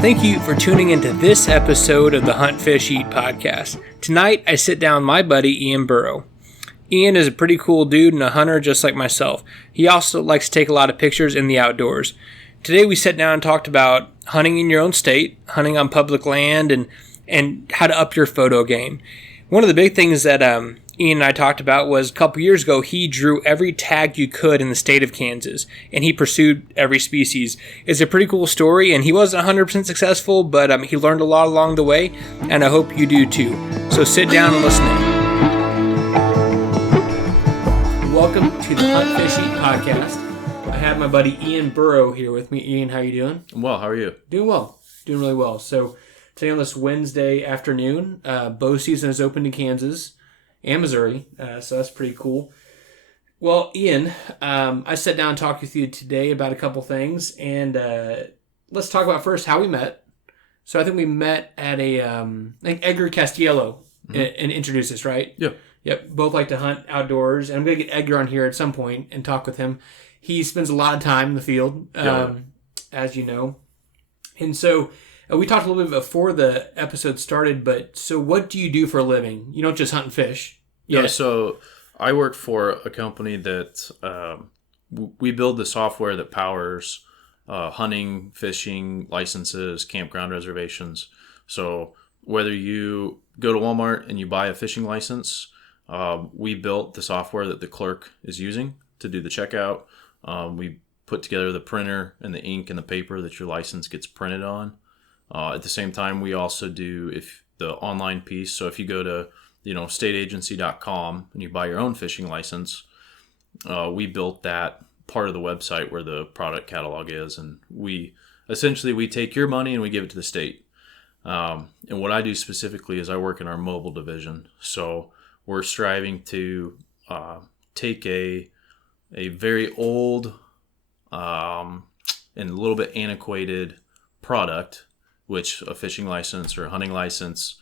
Thank you for tuning into this episode of the Hunt, Fish, Eat podcast. Tonight, I sit down with my buddy, Ian Burrow. Ian is a pretty cool dude and a hunter just like myself. He also likes to take a lot of pictures in the outdoors. Today, we sat down and talked about hunting in your own state, hunting on public land, and how to up your photo game. One of the big things that Ian and I talked about was a couple years ago, he drew every tag you could in the state of Kansas, and he pursued every species. It's a pretty cool story, and he wasn't 100% successful, but he learned a lot along the way, and I hope you do too. So sit down and listen in. Welcome to the Hunt, Fish, Eat podcast. I have my buddy Ian Burrow here with me. Ian, how you doing? I'm well. How are you? Doing well. Doing really well. So today on this Wednesday afternoon, bow season is open in Kansas and Missouri, so that's pretty cool. Well, Ian, I sat down and talked with you today about a couple things, and let's talk about first how we met. So I think we met at I think Edgar Castiello and introduced us, right? Yep. Both like to hunt outdoors, and I'm going to get Edgar on here at some point and talk with him. He spends a lot of time in the field, as you know. And so we talked a little bit before the episode started, but so what do you do for a living? You don't just hunt and fish. Yeah, so I work for a company that we build the software that powers hunting, fishing, licenses, campground reservations. So whether you go to Walmart and you buy a fishing license, we built the software that the clerk is using to do the checkout. We put together the printer and the ink and the paper that your license gets printed on. At the same time, we also do the online piece. So if you go to stateagency.com and you buy your own fishing license, we built that part of the website where the product catalog is, and we take your money and we give it to the state. And what I do specifically is I work in our mobile division. So we're striving to take a very old and a little bit antiquated product, which a fishing license or a hunting license,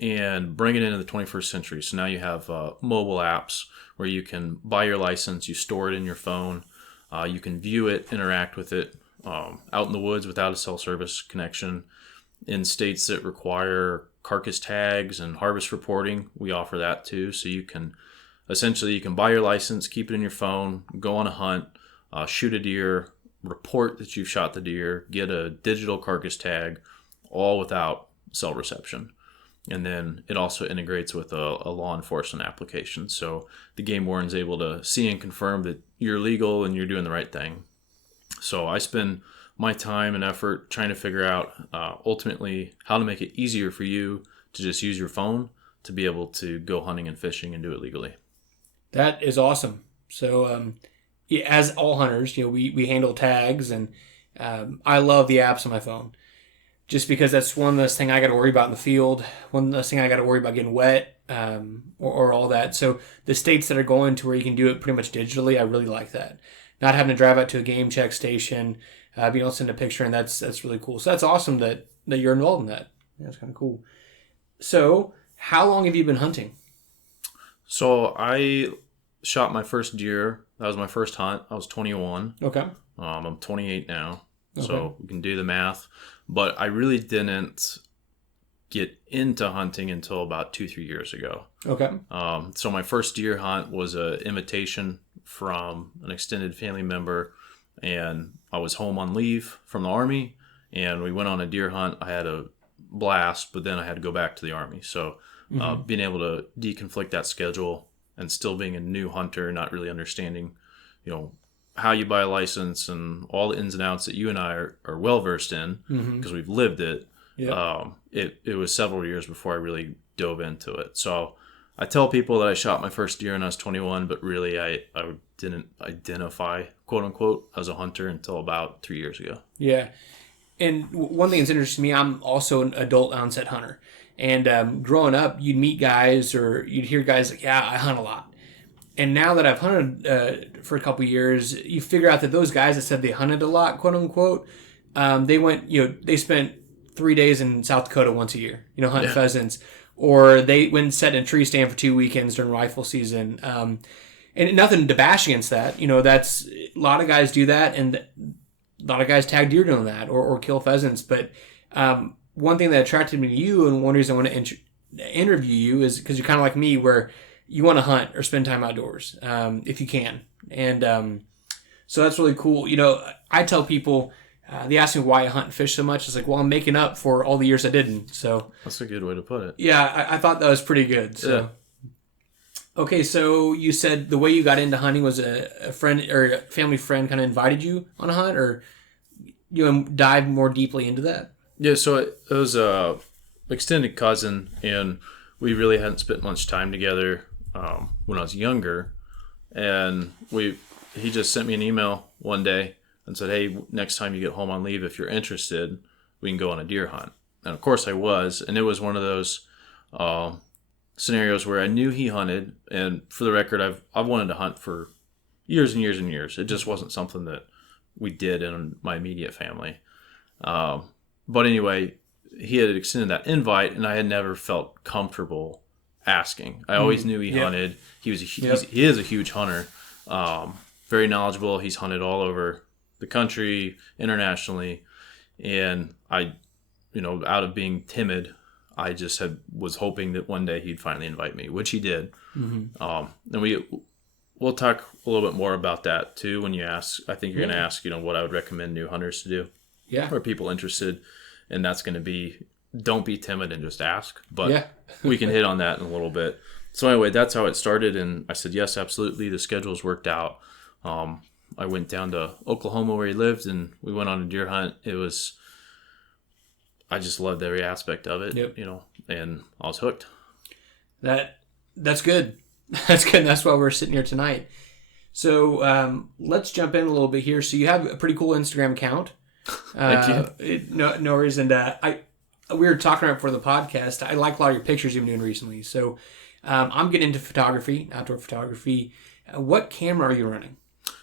and bring it into the 21st century. So now you have mobile apps where you can buy your license, you store it in your phone, you can view it, interact with it out in the woods without a cell service connection. In states that require carcass tags and harvest reporting, we offer that too. So you can buy your license, keep it in your phone, go on a hunt, shoot a deer, report that you've shot the deer, get a digital carcass tag, all without cell reception. And then it also integrates with a law enforcement application. So the game warden's able to see and confirm that you're legal and you're doing the right thing. So I spend my time and effort trying to figure out ultimately how to make it easier for you to just use your phone to be able to go hunting and fishing and do it legally. That is awesome. So as all hunters, we handle tags, and I love the apps on my phone just because that's one less thing I got to worry about in the field, one less thing I got to worry about getting wet or all that. So the states that are going to where you can do it pretty much digitally, I really like that. Not having to drive out to a game check station, being able to send a picture, and that's really cool. So that's awesome that you're involved in that. Yeah, that's kind of cool. So how long have you been hunting? So I shot my first deer. That was my first hunt. I was 21. Okay. I'm 28 now, okay. So we can do the math. But I really didn't get into hunting until about 2-3 years ago. Okay. So my first deer hunt was an invitation from an extended family member, and I was home on leave from the Army, and we went on a deer hunt. I had a blast, but then I had to go back to the Army. So being able to deconflict that schedule and still being a new hunter, not really understanding, how you buy a license and all the ins and outs that you and I are well versed in because we've lived it. Yep. It was several years before I really dove into it. So I tell people that I shot my first deer when I was 21, but really I didn't identify, quote unquote, as a hunter until about 3 years ago. Yeah. And one thing that's interesting to me, I'm also an adult onset hunter. And growing up, you'd meet guys or you'd hear guys like, yeah, I hunt a lot. And now that I've hunted for a couple of years, you figure out that those guys that said they hunted a lot, quote unquote, they spent 3 days in South Dakota once a year, hunting pheasants. Or they went and sat in a tree stand for 2 weekends during rifle season. And nothing to bash against that. That's a lot of guys do that. And a lot of guys tag deer doing that or kill pheasants. But one thing that attracted me to you, and one reason I want to interview you, is because you're kind of like me, where you want to hunt or spend time outdoors if you can. And so that's really cool. I tell people, they ask me why I hunt and fish so much. It's like, well, I'm making up for all the years I didn't. So that's a good way to put it. Yeah, I thought that was pretty good. So. Yeah. Okay, so you said the way you got into hunting was a friend or a family friend kind of invited you on a hunt, or you dive more deeply into that? Yeah, so it was a extended cousin, and we really hadn't spent much time together when I was younger. And he just sent me an email one day and said, hey, next time you get home on leave, if you're interested, we can go on a deer hunt. And of course I was, and it was one of those scenarios where I knew he hunted, and for the record, I've wanted to hunt for years and years and years. It just wasn't something that we did in my immediate family. But anyway, he had extended that invite, and I had never felt comfortable asking. I always knew he hunted. He is a huge hunter, very knowledgeable. He's hunted all over the country, internationally, and I, out of being timid, I just was hoping that one day he'd finally invite me, which he did. And we'll talk a little bit more about that too when you ask. I think you're going to ask, what I would recommend new hunters to do. Yeah. Or people interested, and that's going to be, don't be timid and just ask. But we can hit on that in a little bit. So anyway, that's how it started, and I said yes, absolutely. The schedules worked out. I went down to Oklahoma where he lived, and we went on a deer hunt. I just loved every aspect of it, and I was hooked. That's good. That's good. That's why we're sitting here tonight. So let's jump in a little bit here. So you have a pretty cool Instagram account. Thank you. No worries. And we were talking about for the podcast. I like a lot of your pictures you've been doing recently. So I'm getting into photography, outdoor photography. What camera are you running?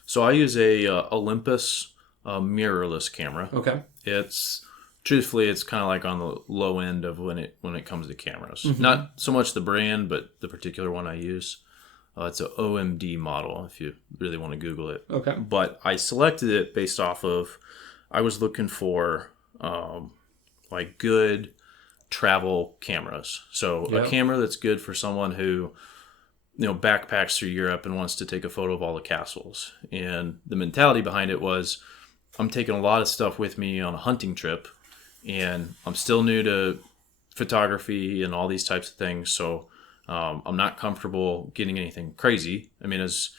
So I use a Olympus mirrorless camera. Okay. Truthfully, it's kind of like on the low end of when it comes to cameras. Not so much the brand, but the particular one I use. It's an OMD model, if you really want to Google it. Okay. But I selected it based off of, I was looking for good travel cameras. So a camera that's good for someone who, backpacks through Europe and wants to take a photo of all the castles. And the mentality behind it was, I'm taking a lot of stuff with me on a hunting trip, and I'm still new to photography and all these types of things. So I'm not comfortable getting anything crazy. I mean, it's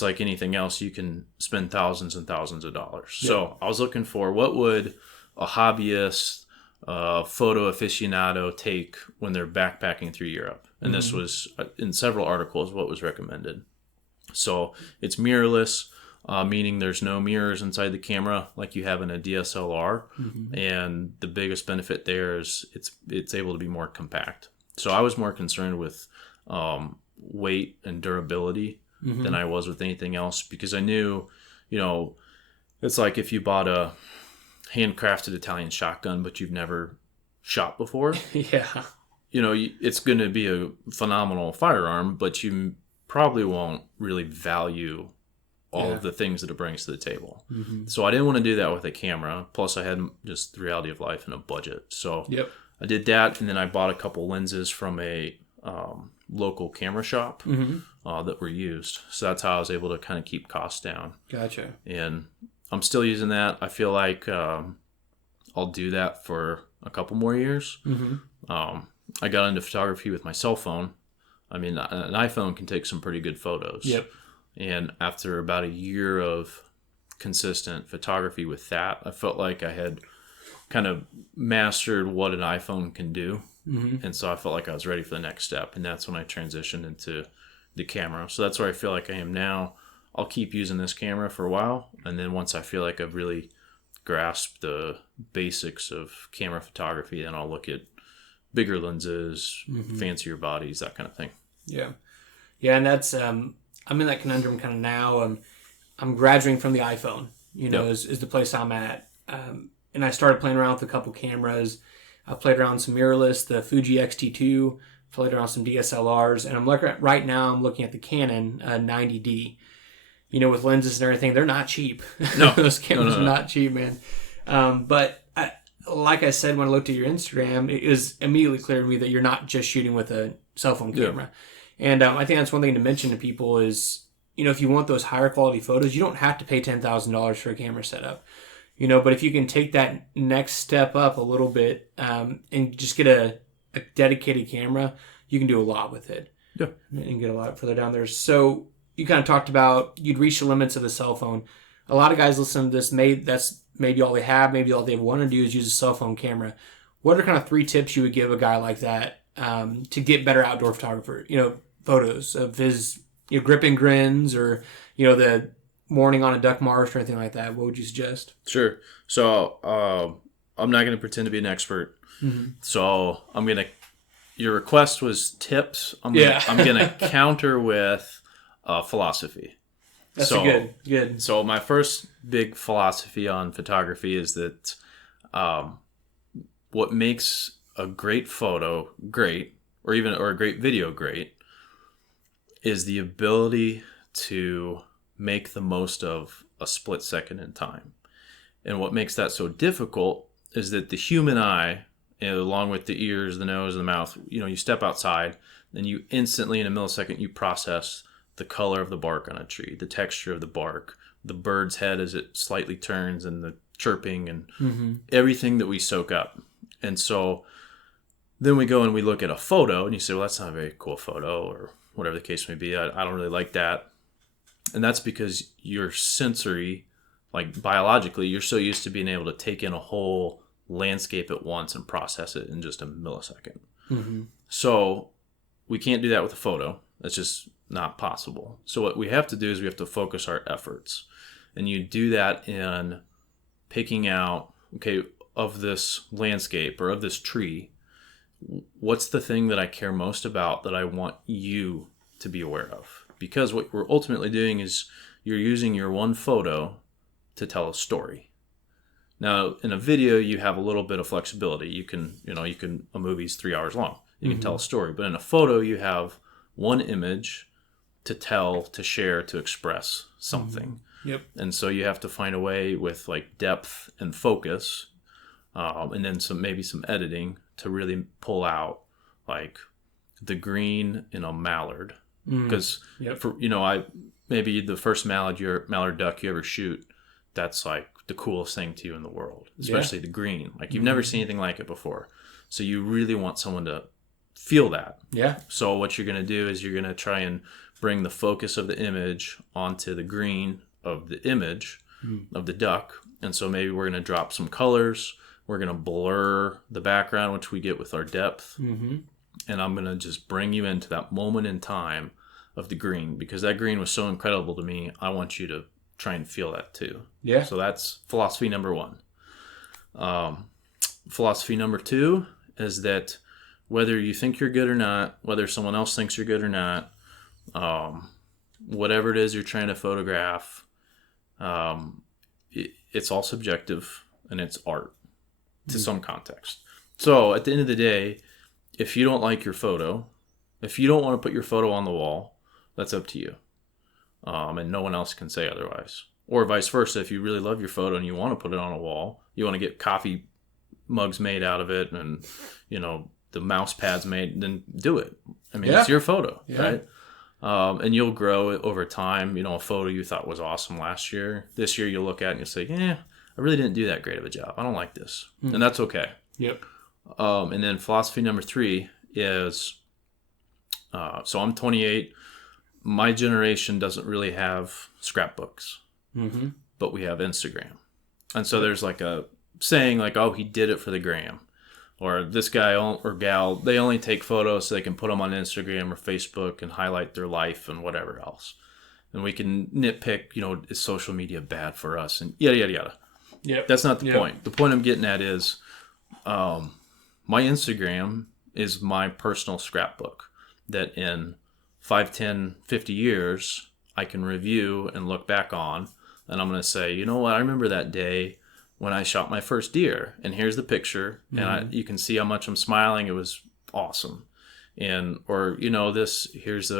like anything else, you can spend thousands and thousands of dollars. Yeah. So I was looking for, what would a hobbyist, photo aficionado take when they're backpacking through Europe? And this was, in several articles, what was recommended. So it's mirrorless, meaning there's no mirrors inside the camera like you have in a DSLR. And the biggest benefit there is it's able to be more compact. So I was more concerned with weight and durability than I was with anything else, because I knew, it's like if you bought a handcrafted Italian shotgun, but you've never shot before. It's going to be a phenomenal firearm, but you probably won't really value all of the things that it brings to the table. So I didn't want to do that with a camera. Plus I had just the reality of life and a budget. So I did that, and then I bought a couple lenses from a local camera shop that were used. So that's how I was able to kind of keep costs down. Gotcha. And I'm still using that. I feel like I'll do that for a couple more years. I got into photography with my cell phone. I mean, an iPhone can take some pretty good photos. And after about a year of consistent photography with that, I felt like I had kind of mastered what an iPhone can do. And so I felt like I was ready for the next step. And that's when I transitioned into the camera. So that's where I feel like I am now. I'll keep using this camera for a while. And then once I feel like I've really grasped the basics of camera photography, then I'll look at bigger lenses, fancier bodies, that kind of thing. Yeah. And that's, I'm in that conundrum kind of now. I'm graduating from the iPhone, is the place I'm at. And I started playing around with a couple cameras. I played around with some mirrorless, the Fuji X-T2, played around with some DSLRs, and I'm looking at the Canon 90D. with lenses and everything, they're not cheap. No. Those cameras No. are not cheap, man. But like I said, when I looked at your Instagram, it was immediately clear to me that you're not just shooting with a cell phone camera. Yeah. And I think that's one thing to mention to people is, if you want those higher quality photos, you don't have to pay $10,000 for a camera setup. But if you can take that next step up a little bit and just get a dedicated camera, you can do a lot with it. Yeah. And get a lot further down there. So you kind of talked about you'd reach the limits of the cell phone. A lot of guys listen to this, that's maybe all they have, maybe all they want to do is use a cell phone camera. What are kind of 3 tips you would give a guy like that to get better outdoor photographer, photos of his gripping grins or, the morning on a duck marsh or anything like that? What would you suggest? Sure. So I'm not going to pretend to be an expert. Mm-hmm. So your request was tips. I'm going to counter with philosophy. That's good. So my first big philosophy on photography is that what makes a great photo great, or a great video great, is the ability to make the most of a split second in time. And what makes that so difficult is that the human eye, along with the ears, the nose, and the mouth, you step outside, and you instantly, in a millisecond, you process the color of the bark on a tree, the texture of the bark, the bird's head as it slightly turns, and the chirping, and everything that we soak up. And so then we go and we look at a photo, and you say, well, that's not a very cool photo, or whatever the case may be. I don't really like that. And that's because your sensory, like biologically, you're so used to being able to take in a whole landscape at once and process it in just a millisecond. Mm-hmm. So we can't do that with a photo. That's just not possible. So what we have to do is we have to focus our efforts. And you do that in picking out, of this landscape or of this tree, what's the thing that I care most about that I want you to be aware of? Because what we're ultimately doing is you're using your one photo to tell a story. Now, in a video, you have a little bit of flexibility. You can, a movie's 3 hours long. You can tell a story. But in a photo, you have one image to tell, to share, to express something. Yep. And so you have to find a way with like depth and focus, and then maybe some editing to really pull out like the green in a mallard. Because maybe the first mallard duck you ever shoot, that's like the coolest thing to you in the world, especially the green. Like you've never seen anything like it before. So you really want someone to feel that. Yeah. So what you're going to do is you're going to try and bring the focus of the image onto the green of the image of the duck. And so maybe we're going to drop some colors. We're going to blur the background, which we get with our depth. Mm-hmm. And I'm going to just bring you into that moment in time of the green, because that green was so incredible to me. I want you to try and feel that too. Yeah. So that's philosophy number 1. Philosophy number 2 is that whether you think you're good or not, whether someone else thinks you're good or not, whatever it is you're trying to photograph, it's all subjective and it's art to some context. So at the end of the day, if you don't like your photo, if you don't want to put your photo on the wall, that's up to you. And no one else can say otherwise. Or vice versa, if you really love your photo and you want to put it on a wall, you want to get coffee mugs made out of it and, the mouse pads made, then do it. I mean, it's your photo, right? And you'll grow over time. A photo you thought was awesome last year, this year you'll look at it and you'll say, I really didn't do that great of a job. I don't like this. And that's okay. Yep. And then philosophy number 3 is, so I'm 28. My generation doesn't really have scrapbooks, but we have Instagram. And so there's like a saying like, oh, he did it for the gram. Or this guy or gal, they only take photos so they can put them on Instagram or Facebook and highlight their life and whatever else. And we can nitpick, is social media bad for us? And yada, yada, yada. Yep. That's not the point. The point I'm getting at is my Instagram is my personal scrapbook that in 5, 10, 50 years, I can review and look back on. And I'm going to say, you know what? I remember that day when I shot my first deer, and here's the picture, and you can see how much I'm smiling. It was awesome. And, or, here's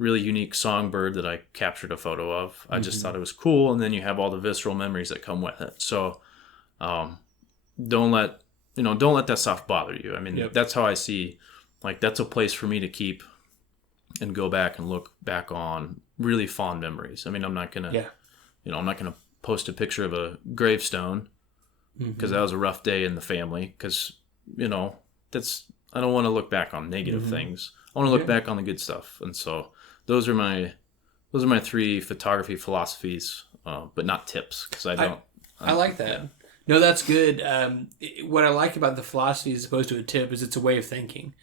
really unique songbird that I captured a photo of. I just thought it was cool. And then you have all the visceral memories that come with it. So don't let that stuff bother you. I mean, that's how I see, like, that's a place for me to keep and go back and look back on really fond memories. I mean, I'm not going to, I'm not going to post a picture of a gravestone because that was a rough day in the family. Because, I don't want to look back on negative things. I want to look back on the good stuff. And so those are my 3 photography philosophies, but not tips, because I like that. No, that's good. What I like about the philosophy as opposed to a tip is it's a way of thinking,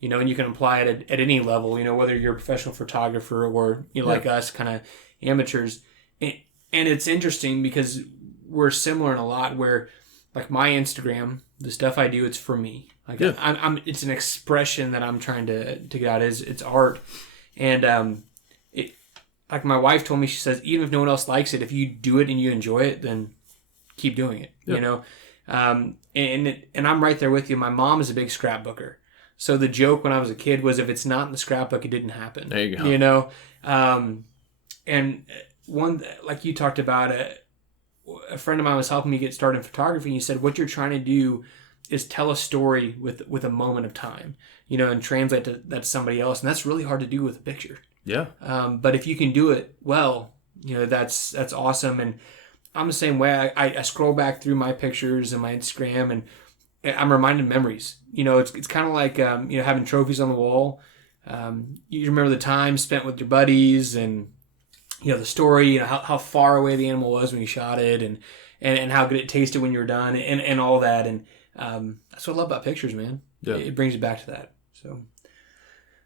and you can apply it at any level, whether you're a professional photographer or, like us, kind of amateurs. And it's interesting because we're similar in a lot where, like, my Instagram, the stuff I do, it's for me. Like, it's an expression that I'm trying to get out. It's art. And like my wife told me, she says, even if no one else likes it, if you do it and you enjoy it, then keep doing it, and I'm right there with you. My mom is a big scrapbooker. So the joke when I was a kid was, if it's not in the scrapbook, it didn't happen. There you go. And one, like you talked about, a friend of mine was helping me get started in photography, and he said, what you're trying to do is tell a story with a moment of time, and translate that to somebody else. And that's really hard to do with a picture. Yeah. But if you can do it well, that's awesome. And I'm the same way. I scroll back through my pictures and my Instagram, and I'm reminded of memories. It's kind of like, having trophies on the wall. You remember the time spent with your buddies, and, the story, how far away the animal was when you shot it, and how good it tasted when you were done, and all that. And that's what I love about pictures, man. Yeah. It brings you back to that. So,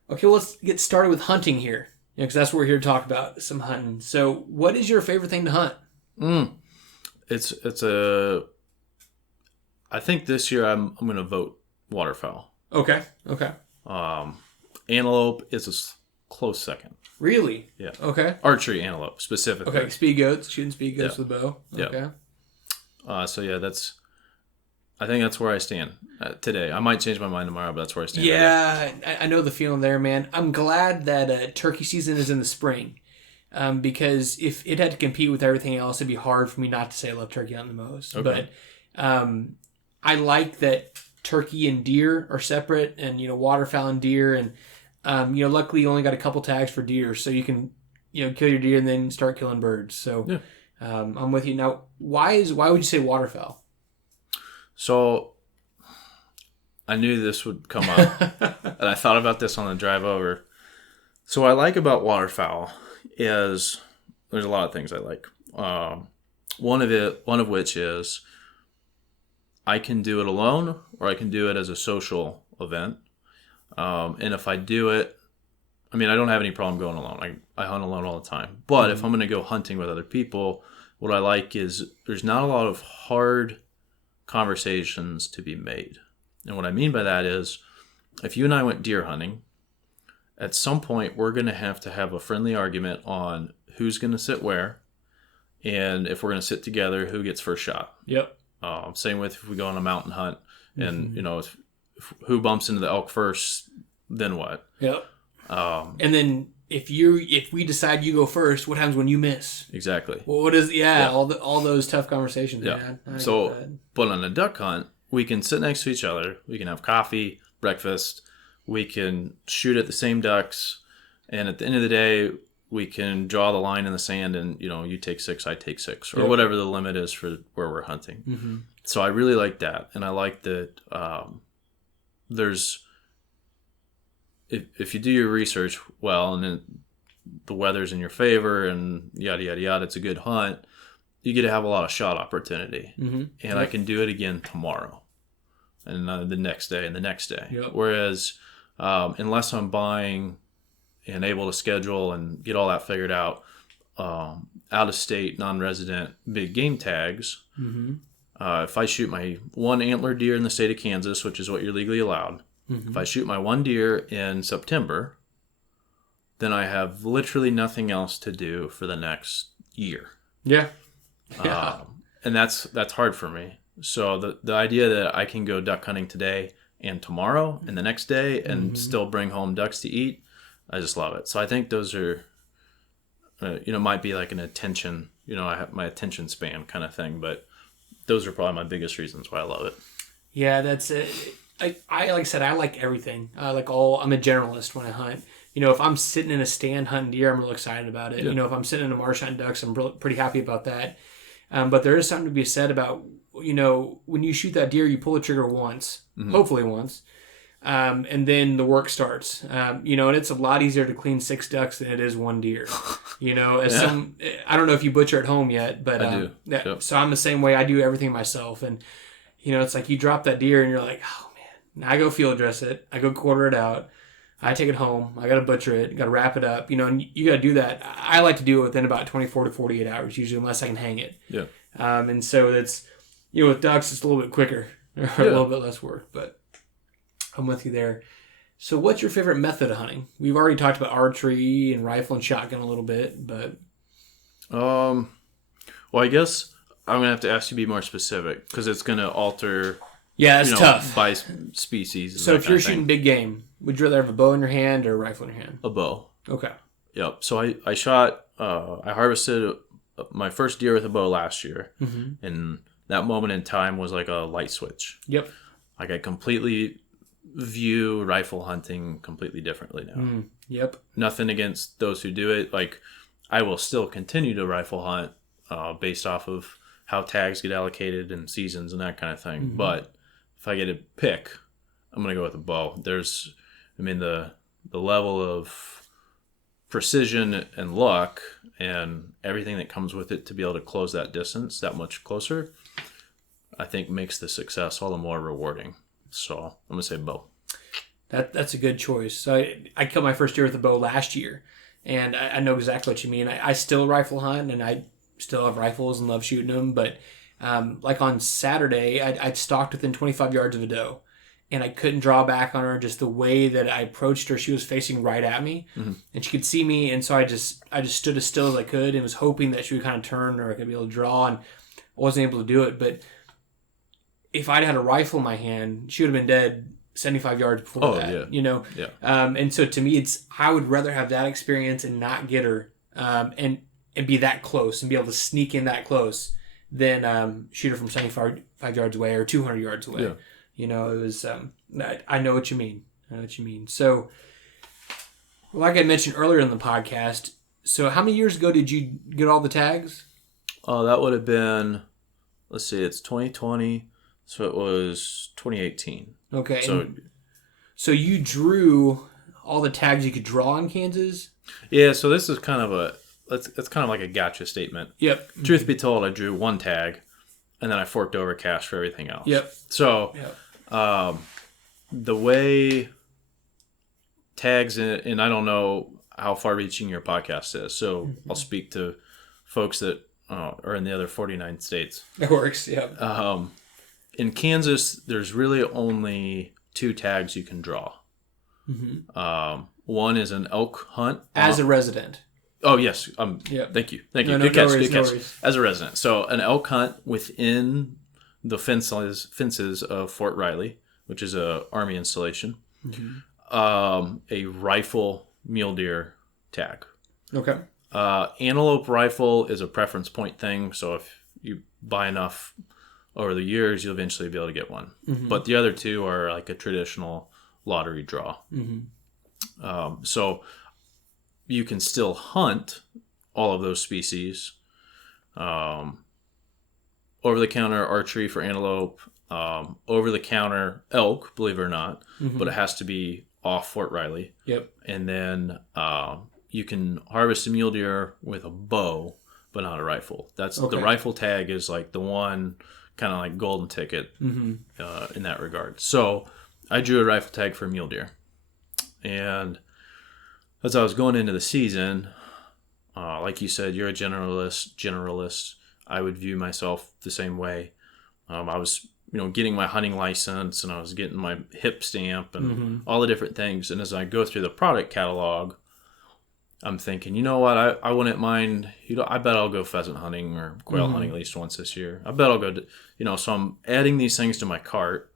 okay, well, let's get started with hunting here, because that's what we're here to talk about, some hunting. So what is your favorite thing to hunt? I think this year I'm going to vote waterfowl. Okay. Antelope is a close second. Really? Yeah. Okay. Archery antelope specifically. Okay. Speed goats, shooting speed goats with a bow. Okay. I think that's where I stand today. I might change my mind tomorrow, but that's where I stand. Yeah, I know the feeling there, man. I'm glad that turkey season is in the spring. Because if it had to compete with everything else, it'd be hard for me not to say I love turkey hunting the most. Okay. But I like that turkey and deer are separate, and waterfowl and deer, and luckily you only got a couple tags for deer, so you can kill your deer and then start killing birds. So I'm with you. Now, why would you say waterfowl? So I knew this would come up, and I thought about this on the drive over. So what I like about waterfowl is there's a lot of things I like. One of which is I can do it alone, or I can do it as a social event. And if I do it, I mean, I don't have any problem going alone. I hunt alone all the time. But if I'm going to go hunting with other people, what I like is there's not a lot of hard conversations to be made. And what I mean by that is, if you and I went deer hunting, at some point we're going to have a friendly argument on who's going to sit where, and if we're going to sit together, who gets first shot. Yep. Same with if we go on a mountain hunt, and if who bumps into the elk first, then what? Yep. And then if we decide you go first, what happens when you miss? Exactly. Well, all those tough conversations. Yeah. Man. But on a duck hunt, we can sit next to each other. We can have coffee, breakfast. We can shoot at the same ducks, and at the end of the day, we can draw the line in the sand, and you take 6, I take 6, or whatever the limit is for where we're hunting. Mm-hmm. So I really like that, and I like that. There's if you do your research well, and then the weather's in your favor, and yada yada yada, it's a good hunt. You get to have a lot of shot opportunity, and I can do it again tomorrow, and the next day, and the next day. Yep. Whereas unless I'm buying and able to schedule and get all that figured out, out of state, non-resident big game tags. If I shoot my one antler deer in the state of Kansas, which is what you're legally allowed, if I shoot my one deer in September, then I have literally nothing else to do for the next year. Yeah. And that's hard for me. So the idea that I can go duck hunting today and tomorrow and the next day and still bring home ducks to eat, I just love it. So I think those are, might be like an attention, I have my attention span kind of thing, but those are probably my biggest reasons why I love it. Yeah, that's it. I like I said, I like everything. I'm a generalist when I hunt. If I'm sitting in a stand hunting deer, I'm real excited about it. Yeah. If I'm sitting in a marsh hunting ducks, I'm pretty happy about that. But there is something to be said about, when you shoot that deer, you pull the trigger once, hopefully once, and then the work starts. And it's a lot easier to clean 6 ducks than it is one deer. I don't know if you butcher at home yet, but I do. Yep. So I'm the same way. I do everything myself, and it's like you drop that deer and you're like, oh man. Now I go field dress it. I go quarter it out. I take it home. I got to butcher it. Got to wrap it up. And you got to do that. I like to do it within about 24 to 48 hours usually, unless I can hang it. Yeah. And so that's, with ducks, it's a little bit quicker, or a little bit less work, but I'm with you there. So what's your favorite method of hunting? We've already talked about archery and rifle and shotgun a little bit, but. Well, I guess I'm going to have to ask you to be more specific because it's going to alter. Yeah, it's tough. By species. So if you're shooting big game, would you rather have a bow in your hand or a rifle in your hand? A bow. Okay. Yep. So I shot, I harvested my first deer with a bow last year. Mm-hmm. And that moment in time was like a light switch. Yep. Like I completely view rifle hunting completely differently now. Yep. Nothing against those who do it. Like I will still continue to rifle hunt based off of how tags get allocated and seasons and that kind of thing. Mm-hmm. But if I get to pick, I'm going to go with a bow. The level of precision and luck and everything that comes with it to be able to close that distance that much closer, I think makes the success all the more rewarding. So I'm going to say bow. That's a good choice. So I killed my first deer with a bow last year, and I know exactly what you mean. I still rifle hunt, and I still have rifles and love shooting them, but like on Saturday, I'd stalked within 25 yards of a doe, and I couldn't draw back on her. Just the way that I approached her, she was facing right at me, and she could see me, and so I just stood as still as I could and was hoping that she would kind of turn or I could be able to draw, and I wasn't able to do it. But if I'd had a rifle in my hand, she would have been dead 75 yards before that. Yeah. Yeah. And so to me, I would rather have that experience and not get her, and be that close and be able to sneak in that close than shoot her from 75 yards away or 200 yards away. Yeah. It was, I know what you mean. So, like I mentioned earlier in the podcast, so how many years ago did you get all the tags? That would have been, let's see, it's 2020, so it was 2018. Okay. So you drew all the tags you could draw in Kansas? Yeah, so this is kind of it's kind of like a gotcha statement. Yep. Truth be told, I drew one tag, and then I forked over cash for everything else. Yep. So, the way tags, and I don't know how far-reaching your podcast is, so I'll speak to folks that are in the other 49 states. That works, yeah. In Kansas, there's really only 2 tags you can draw. Mm-hmm. One is an elk hunt. As a resident. Oh, yes. Yeah. Thank you. No, Good catch. Good catch. As a resident. So an elk hunt within the fences of Fort Riley, which is a Army installation. Mm-hmm. A rifle mule deer tag. Okay. Antelope rifle is a preference point thing. So if you buy enough over the years, you'll eventually be able to get one. Mm-hmm. But the other 2 are like a traditional lottery draw. Mm-hmm. So you can still hunt all of those species. Over-the-counter archery for antelope, over-the-counter elk, believe it or not, but it has to be off Fort Riley. Yep. And then you can harvest a mule deer with a bow, but not a rifle. That's the rifle tag is like the one kind of like golden ticket in that regard. So I drew a rifle tag for a mule deer, and as I was going into the season, like you said, you're a generalist. I would view myself the same way. I was, getting my hunting license, and I was getting my hip stamp and all the different things. And as I go through the product catalog, I'm thinking, you know what? I wouldn't mind. I bet I'll go pheasant hunting or quail hunting at least once this year. I bet I'll go. So I'm adding these things to my cart,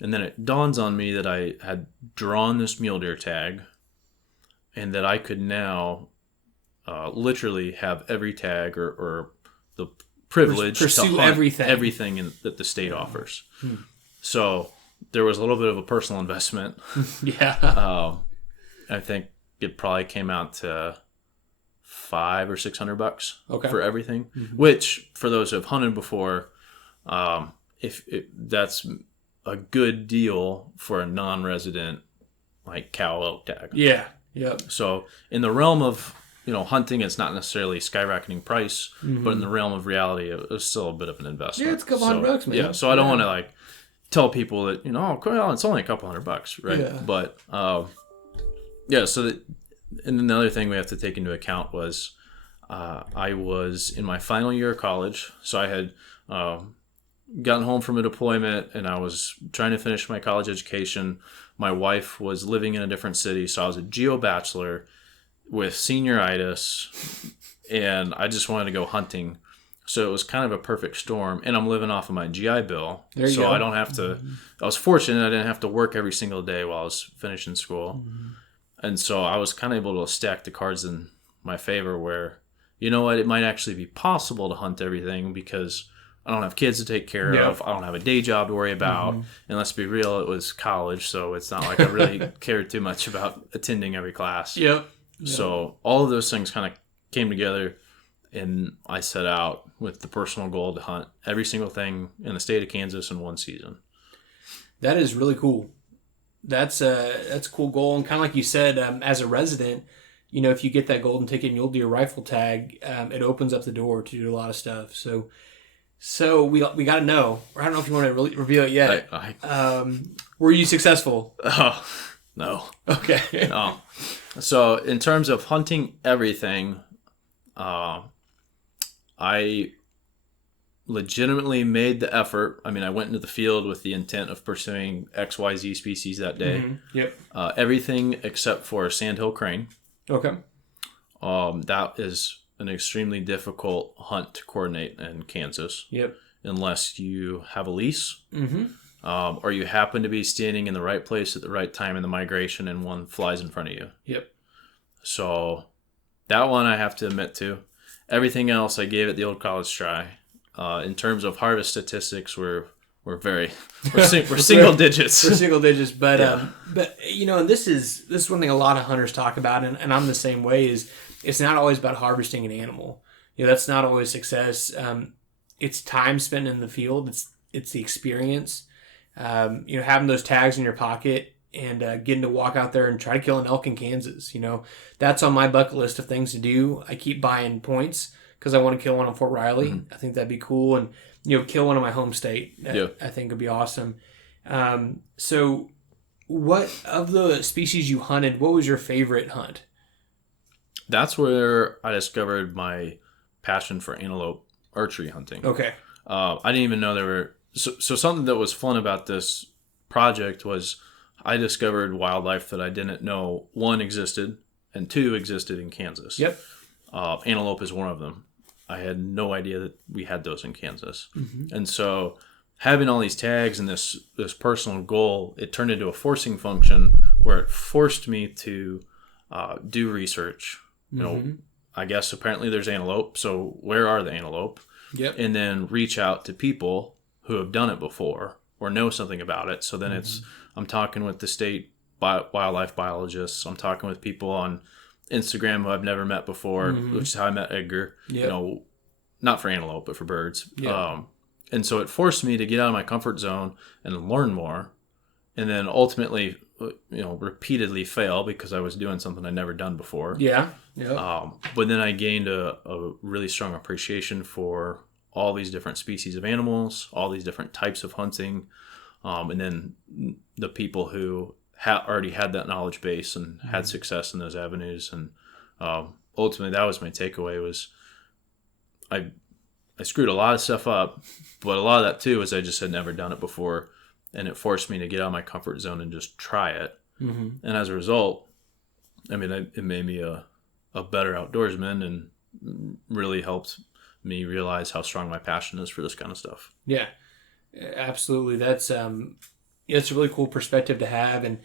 and then it dawns on me that I had drawn this mule deer tag. and that I could now literally have every tag or the privilege Pursue to hunt everything that the state offers. Hmm. So there was a little bit of a personal investment. Yeah. I think it probably came out to $500 or $600 for everything, which for those who have hunted before, if that's a good deal for a non-resident like cow elk tag. Yeah. Yep. So in the realm of hunting, it's not necessarily skyrocketing price, but in the realm of reality, it was still a bit of an investment. Yeah, it's a couple $100, man. Yeah, so I don't want to like tell people that well, it's only a couple $100, right? Yeah. But so that, and then the other thing we have to take into account was I was in my final year of college, so I had gotten home from a deployment and I was trying to finish my college education. My wife was living in a different city, so I was a geo bachelor with senioritis, and I just wanted to go hunting. So it was kind of a perfect storm, and I'm living off of my GI Bill, so I don't have to. I was fortunate I didn't have to work every single day while I was finishing school, and so I was kind of able to stack the cards in my favor. Where it might actually be possible to hunt everything because I don't have kids to take care of. I don't have a day job to worry about. And let's be real, it was college, so it's not like I really cared too much about attending every class. Yep. So all of those things kind of came together, and I set out with the personal goal to hunt every single thing in the state of Kansas in one season. That is really cool. That's a cool goal, and kind of like you said, as a resident, if you get that golden ticket and you'll do a rifle tag, it opens up the door to do a lot of stuff. So we got to know. I don't know if you want to really reveal it yet. Were you successful? Oh, no. Okay. No. So in terms of hunting everything, I legitimately made the effort. I mean, I went into the field with the intent of pursuing XYZ species that day. Yep. Everything except for sandhill crane. Okay. That is an extremely difficult hunt to coordinate in Kansas. Yep. Unless you have a lease. Or you happen to be standing in the right place at the right time in the migration and one flies in front of you. Yep. So that one I have to admit to. Everything else I gave it the old college try. In terms of harvest statistics, we're single digits. We're single digits, but and this is one thing a lot of hunters talk about, and I'm the same way. Is it's not always about harvesting an animal. That's not always success. It's time spent in the field. It's the experience. Having those tags in your pocket and getting to walk out there and try to kill an elk in Kansas. That's on my bucket list of things to do. I keep buying points because I want to kill one on Fort Riley. I think that'd be cool. And, kill one in my home state. I think would be awesome. So what of the species you hunted, what was your favorite hunt? That's where I discovered my passion for antelope archery hunting. Okay. I didn't even know there were... So something that was fun about this project was I discovered wildlife that I didn't know, one, existed, and two, existed in Kansas. Yep. Antelope is one of them. I had no idea that we had those in Kansas. And so having all these tags and this personal goal, it turned into a forcing function where it forced me to do research. I guess apparently there's antelope, so where are the antelope? Yep. And then reach out to people who have done it before or know something about it. So then I'm talking with the state wildlife biologists. I'm talking with people on Instagram who I've never met before, which is how I met Edgar. Yep. Not for antelope, but for birds. Yep. And so it forced me to get out of my comfort zone and learn more. And then ultimately, repeatedly fail because I was doing something I'd never done before. Yeah. Yep. But then I gained a really strong appreciation for all these different species of animals, all these different types of hunting, and then the people who already had that knowledge base and had success in those avenues. And ultimately, that was my takeaway was I screwed a lot of stuff up, but a lot of that too is I just had never done it before, and it forced me to get out of my comfort zone and just try it. And as a result, it made me a better outdoorsman and really helped me realize how strong my passion is for this kind of stuff. Yeah, absolutely. That's it's a really cool perspective to have. And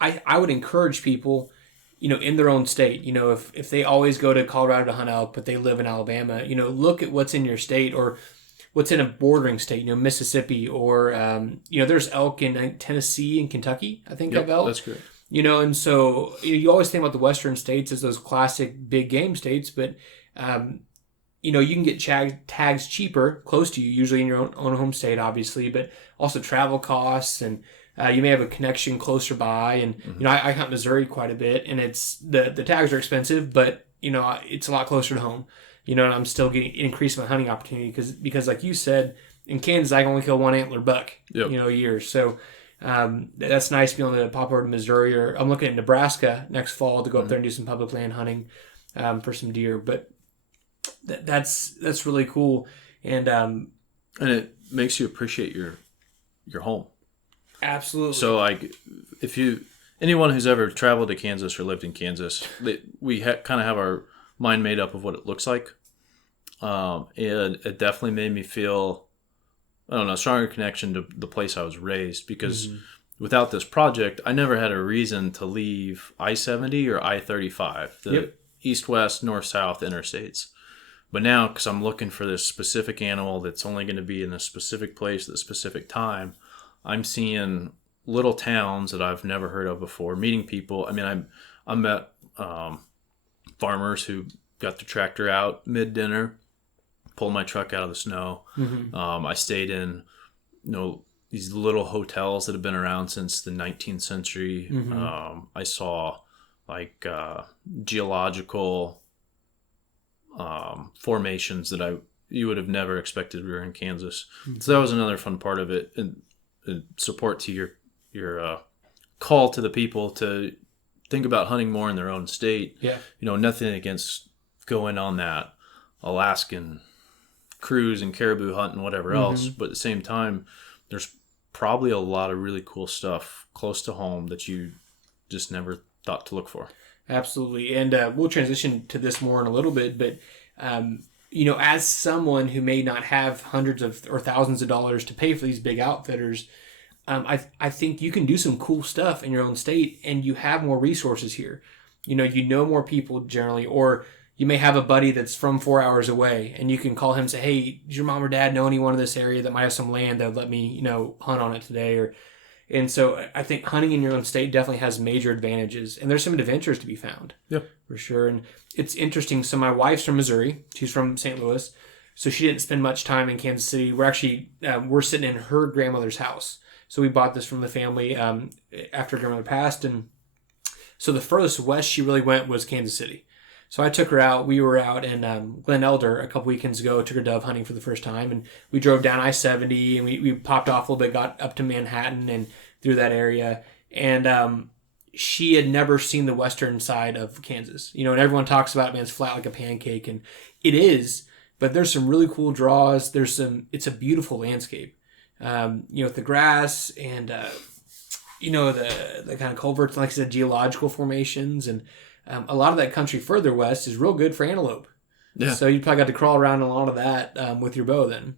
I would encourage people, in their own state, if they always go to Colorado to hunt elk, but they live in Alabama, look at what's in your state or what's in a bordering state, Mississippi or, there's elk in Tennessee and Kentucky, I think, have elk. That's great. And so you always think about the western states as those classic big game states, but, you can get tags cheaper close to you, usually in your own home state, obviously, but also travel costs and you may have a connection closer by. And, I hunt Missouri quite a bit, and it's the tags are expensive, but, it's a lot closer to home, and I'm still getting increased my hunting opportunity because like you said, in Kansas, I can only kill one antler buck, a year. So that's nice to be able to pop over to Missouri, or I'm looking at Nebraska next fall to go up there and do some public land hunting for some deer. But that's really cool. And it makes you appreciate your home. Absolutely. So like anyone who's ever traveled to Kansas or lived in Kansas, we kind of have our mind made up of what it looks like. And it definitely made me feel, I don't know, a stronger connection to the place I was raised, because without this project, I never had a reason to leave I-70 or I-35, the east-west, north-south interstates. But now, because I'm looking for this specific animal that's only going to be in a specific place at a specific time, I'm seeing little towns that I've never heard of before, meeting people. I mean, I met farmers who got the tractor out mid-dinner, pulled my truck out of the snow. I stayed in, these little hotels that have been around since the 19th century. I saw like geological formations that you would have never expected we were in Kansas. So that was another fun part of it, and support to your call to the people to think about hunting more in their own state. Nothing against going on that Alaskan cruise and caribou hunt and whatever else, but at the same time, there's probably a lot of really cool stuff close to home that you just never thought to look for. Absolutely. And we'll transition to this more in a little bit, but as someone who may not have hundreds of or thousands of dollars to pay for these big outfitters, I think you can do some cool stuff in your own state, and you have more resources here. More people generally, or you may have a buddy that's from 4 hours away, and you can call him and say, hey, does your mom or dad know anyone in this area that might have some land that would let me, hunt on it today? And so I think hunting in your own state definitely has major advantages, and there's some adventures to be found. For sure. And it's interesting. So my wife's from Missouri. She's from St. Louis. So she didn't spend much time in Kansas City. We're actually, we're sitting in her grandmother's house. So we bought this from the family after grandmother passed. And so the furthest west she really went was Kansas City. So I took her out. We were out in Glen Elder a couple weekends ago. Took her dove hunting for the first time, and we drove down I-70, and we popped off a little bit, got up to Manhattan and through that area. And she had never seen the western side of Kansas. And everyone talks about it, man, it's flat like a pancake, and it is. But there's some really cool draws. It's a beautiful landscape. With the grass and the kind of culverts, like I said, geological formations, and a lot of that country further west is real good for antelope. So you probably got to crawl around a lot of that with your bow then.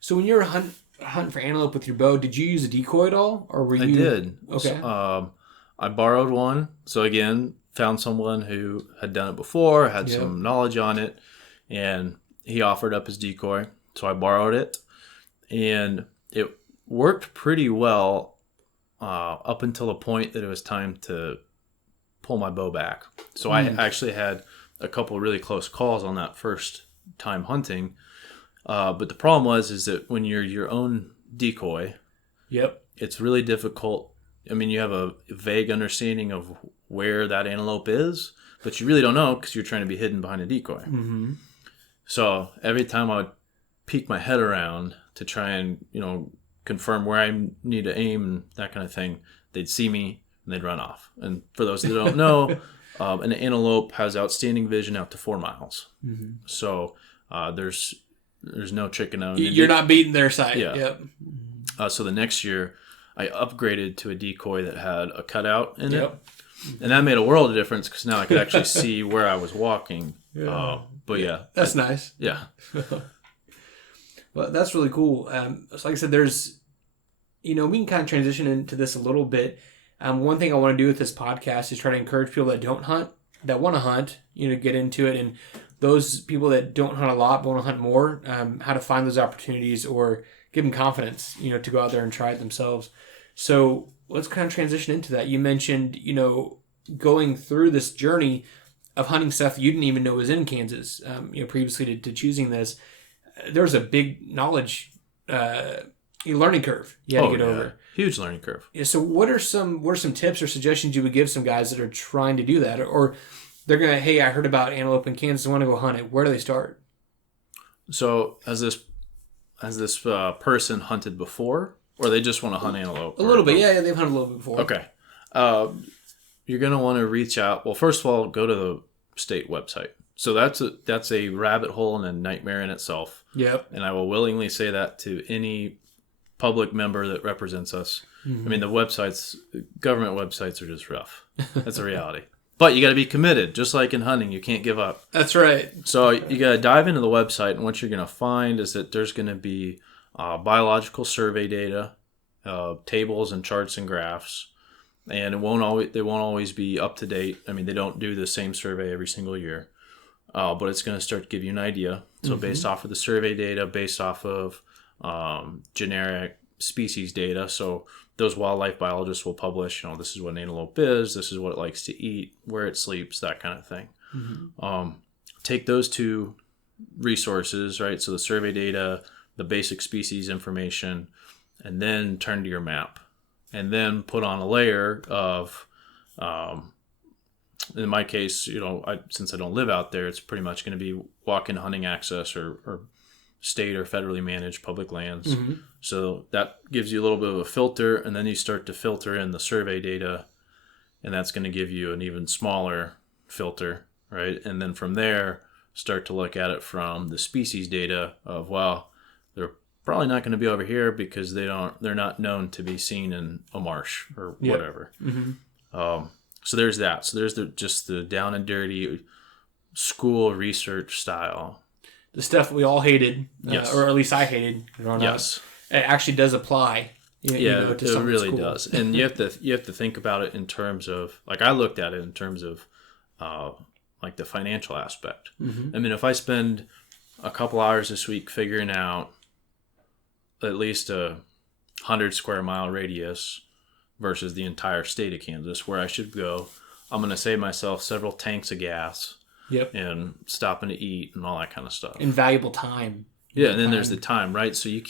So when you're hunting for antelope with your bow, did you use a decoy at all, or were you? I did. Okay. So, I borrowed one. So again, found someone who had done it before, had some knowledge on it, and he offered up his decoy. So I borrowed it, and it worked pretty well up until the point that it was time to pull my bow back. So I actually had a couple of really close calls on that first time hunting. But the problem is that when you're your own decoy, it's really difficult. I mean, you have a vague understanding of where that antelope is, but you really don't know because you're trying to be hidden behind a decoy. So every time I would peek my head around to try and, confirm where I need to aim and that kind of thing, they'd see me and they'd run off. And for those that don't know, an antelope has outstanding vision out to 4 miles. So there's no chicken out. You're not beating their sight. So the next year, I upgraded to a decoy that had a cutout in it. And that made a world of difference because now I could actually see where I was walking. That's nice. Well, that's really cool. So like I said, there's, we can kind of transition into this a little bit. One thing I want to do with this podcast is try to encourage people that don't hunt, that want to hunt, get into it, and those people that don't hunt a lot but want to hunt more, how to find those opportunities or give them confidence, to go out there and try it themselves. So let's kind of transition into that. You mentioned, going through this journey of hunting stuff you didn't even know was in Kansas, previously to choosing this. There was a big knowledge learning curve you had to get over. Huge learning curve. Yeah. So what are some tips or suggestions you would give some guys that are trying to do that, or they're gonna, hey, I heard about antelope in Kansas, I want to go hunt it. Where do they start? So has this person hunted before, or they just want to hunt antelope? A little bit, yeah. They've hunted a little bit before. Okay. You're gonna want to reach out. Well, first of all, go to the state website. So that's a rabbit hole and a nightmare in itself. Yep. And I will willingly say that to any public member that represents us. Mm-hmm. I mean, government websites are just rough. That's a reality. But you got to be committed, just like in hunting. You can't give up. That's right. So you got to dive into the website, and what you're going to find is that there's going to be biological survey data, tables and charts and graphs, and they won't always be up to date. I mean, they don't do the same survey every single year. But it's going to start to give you an idea. So based off of the survey data, based off of generic species data, so those wildlife biologists will publish, this is what an antelope is, this is what it likes to eat, where it sleeps, that kind of thing. Mm-hmm. Take those two resources, right? So the survey data, the basic species information, and then turn to your map. And then put on a layer of... in my case, since I don't live out there, it's pretty much going to be walk-in hunting access or state or federally managed public lands. Mm-hmm. So that gives you a little bit of a filter, and then you start to filter in the survey data, and that's going to give you an even smaller filter, right? And then from there, start to look at it from the species data of, well, they're probably not going to be over here because they're not known to be seen in a marsh or whatever. Mm-hmm. So there's that. So there's just the down and dirty school research style. The stuff we all hated, yes. Or at least I hated growing up. Yes. It actually does apply. It really does. And you have to think about it in terms of, like, I looked at it in terms of like the financial aspect. Mm-hmm. I mean, if I spend a couple hours this week figuring out at least 100 square mile radius versus the entire state of Kansas where I should go, I'm going to save myself several tanks of gas. Yep. And stopping to eat and all that kind of stuff. Invaluable time. Yeah, and then there's the time, right? So you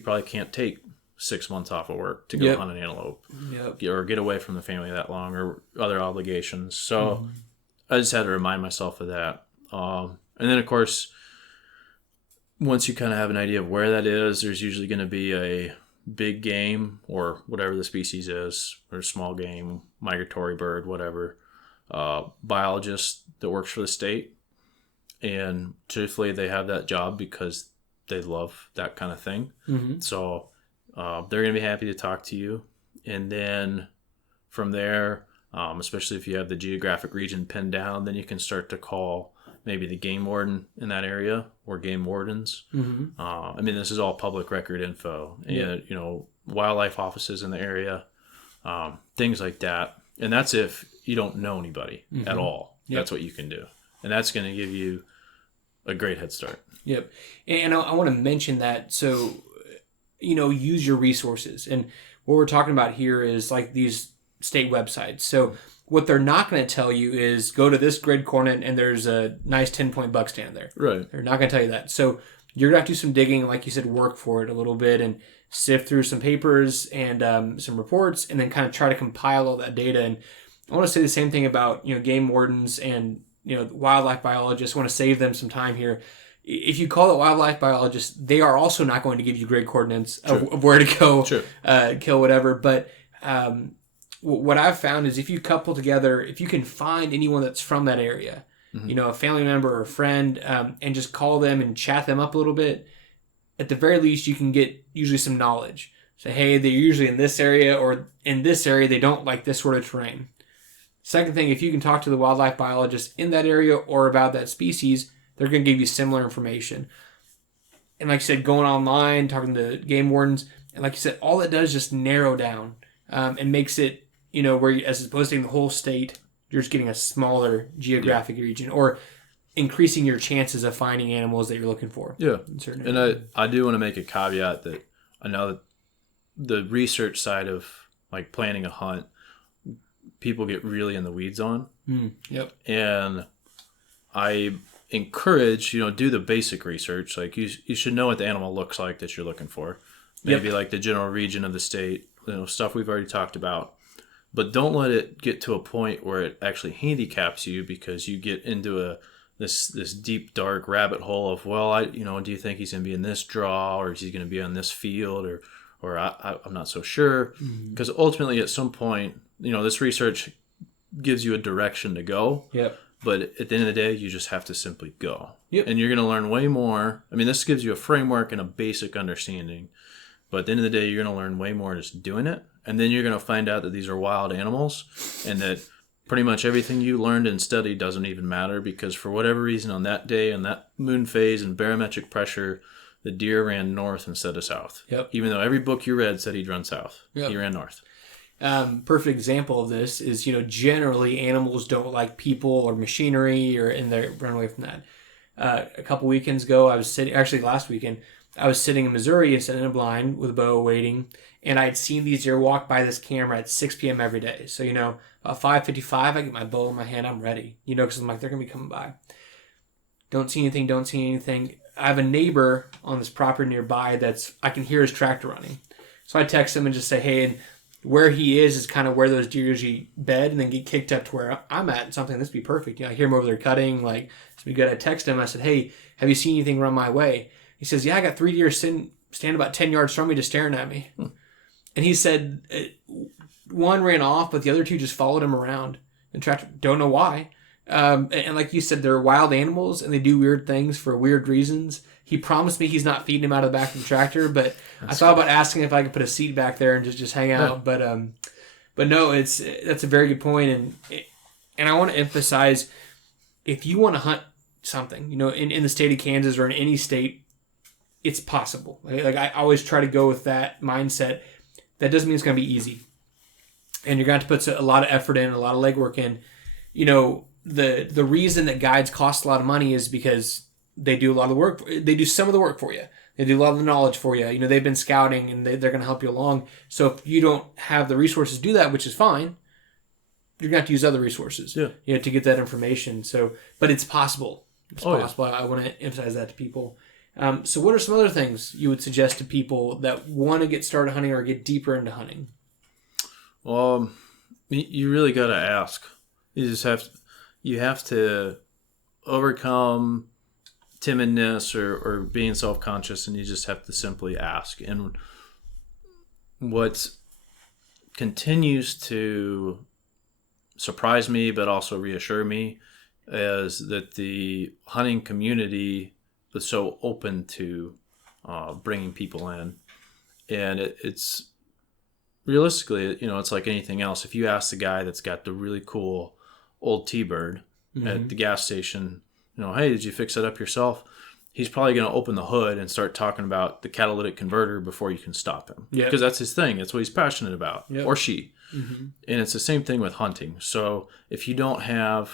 probably can't take 6 months off of work to go hunt an antelope. Yep. Or get away from the family that long or other obligations. So I just had to remind myself of that. And then, of course, once you kind of have an idea of where that is, there's usually going to be a big game or whatever the species is, or small game, migratory bird, whatever, biologist that works for the state. And truthfully, they have that job because they love that kind of thing. Mm-hmm. So they're going to be happy to talk to you. And then from there, especially if you have the geographic region pinned down, then you can start to call maybe the game warden in that area or game wardens. Mm-hmm. I mean, this is all public record info. And, wildlife offices in the area, things like that. And that's if you don't know anybody at all. Yep. That's what you can do. And that's going to give you a great head start. Yep. And I want to mention that. So, use your resources. And what we're talking about here is like these state websites. So what they're not going to tell you is go to this grid coordinate and there's a nice 10-point buck stand there. Right. They're not going to tell you that. So you're going to have to do some digging, like you said, work for it a little bit and sift through some papers and some reports and then kind of try to compile all that data. And I want to say the same thing about, game wardens and, wildlife biologists. I want to save them some time here. If you call it wildlife biologists, they are also not going to give you grid coordinates of where to go, kill whatever. But what I've found is if you couple together, if you can find anyone that's from that area, a family member or a friend, and just call them and chat them up a little bit, at the very least, you can get usually some knowledge. Say, hey, they're usually in this area or in this area, they don't like this sort of terrain. Second thing, if you can talk to the wildlife biologist in that area or about that species, they're going to give you similar information. And like I said, going online, talking to game wardens, and like you said, all it does is just narrow down. and makes it, you know, where as opposed to taking the whole state, you're just getting a smaller geographic region, or increasing your chances of finding animals that you're looking for. Yeah. And I do want to make a caveat that I know that the research side of like planning a hunt, people get really in the weeds on. Yep. And I encourage, you know, do the basic research. Like you should know what the animal looks like that you're looking for. Maybe like the general region of the state, you know, stuff we've already talked about. But don't let it get to a point where it actually handicaps you because you get into this deep dark rabbit hole of, well, do you think he's going to be in this draw, or is he going to be on this field, or I'm not so sure. Because ultimately at some point, you know, this research gives you a direction to go. Yep. But at the end of the day, you just have to simply go. Yep. And you're going to learn way more. I mean, this gives you a framework and a basic understanding. But at the end of the day, you're going to learn way more just doing it. And then you're going to find out that these are wild animals and that pretty much everything you learned and studied doesn't even matter because for whatever reason on that day and that moon phase and barometric pressure, the deer ran north instead of south. Yep. Even though every book you read said he'd run south. Yep. He ran north. Perfect example of this is, you know, generally animals don't like people or machinery and they run away from that. A couple weekends ago, last weekend, I was sitting in Missouri and sitting in a blind with a bow waiting, and I'd seen these deer walk by this camera at 6 p.m. every day. So, you know, 5:55, I get my bow in my hand, I'm ready. You know, because I'm like, they're going to be coming by. Don't see anything. I have a neighbor on this property nearby I can hear his tractor running. So I text him and just say, hey, and where he is kind of where those deer usually bed and then get kicked up to where I'm at and something. This would be perfect. You know, I hear him over there cutting, like, this would be good. I text him. I said, hey, have you seen anything run my way? He says, yeah, I got 3 deer stand about 10 yards from me just staring at me. And he said one ran off, but the other two just followed him around. And tractor, don't know why. And like you said, they're wild animals and they do weird things for weird reasons. He promised me he's not feeding him out of the back of the tractor, but I thought about asking if I could put a seat back there and just hang out. But no, that's a very good point. And I want to emphasize, if you want to hunt something, you know, in the state of Kansas or in any state, it's possible. Like I always try to go with that mindset. That doesn't mean it's going to be easy. And you're going to have to put a lot of effort in, a lot of legwork in. You know, the reason that guides cost a lot of money is because they do a lot of the work. They do some of the work for you. They do a lot of the knowledge for you. You know, they've been scouting and they're going to help you along. So if you don't have the resources to do that, which is fine, you're going to have to use other resources, you know, to get that information. So, but it's possible. It's possible. Yeah. I want to emphasize that to people. So what are some other things you would suggest to people that want to get started hunting or get deeper into hunting? Well, you really got to ask. You have to overcome timidness or being self-conscious, and you just have to simply ask. And what continues to surprise me but also reassure me is that the hunting community is so open to bringing people in. And it's realistically, you know, it's like anything else. If you ask the guy that's got the really cool old T-Bird at the gas station, you know, hey, did you fix it up yourself? He's probably going to open the hood and start talking about the catalytic converter before you can stop him. Yeah. Because that's his thing. That's what he's passionate about. Yep. Or she. Mm-hmm. And it's the same thing with hunting. So if you don't have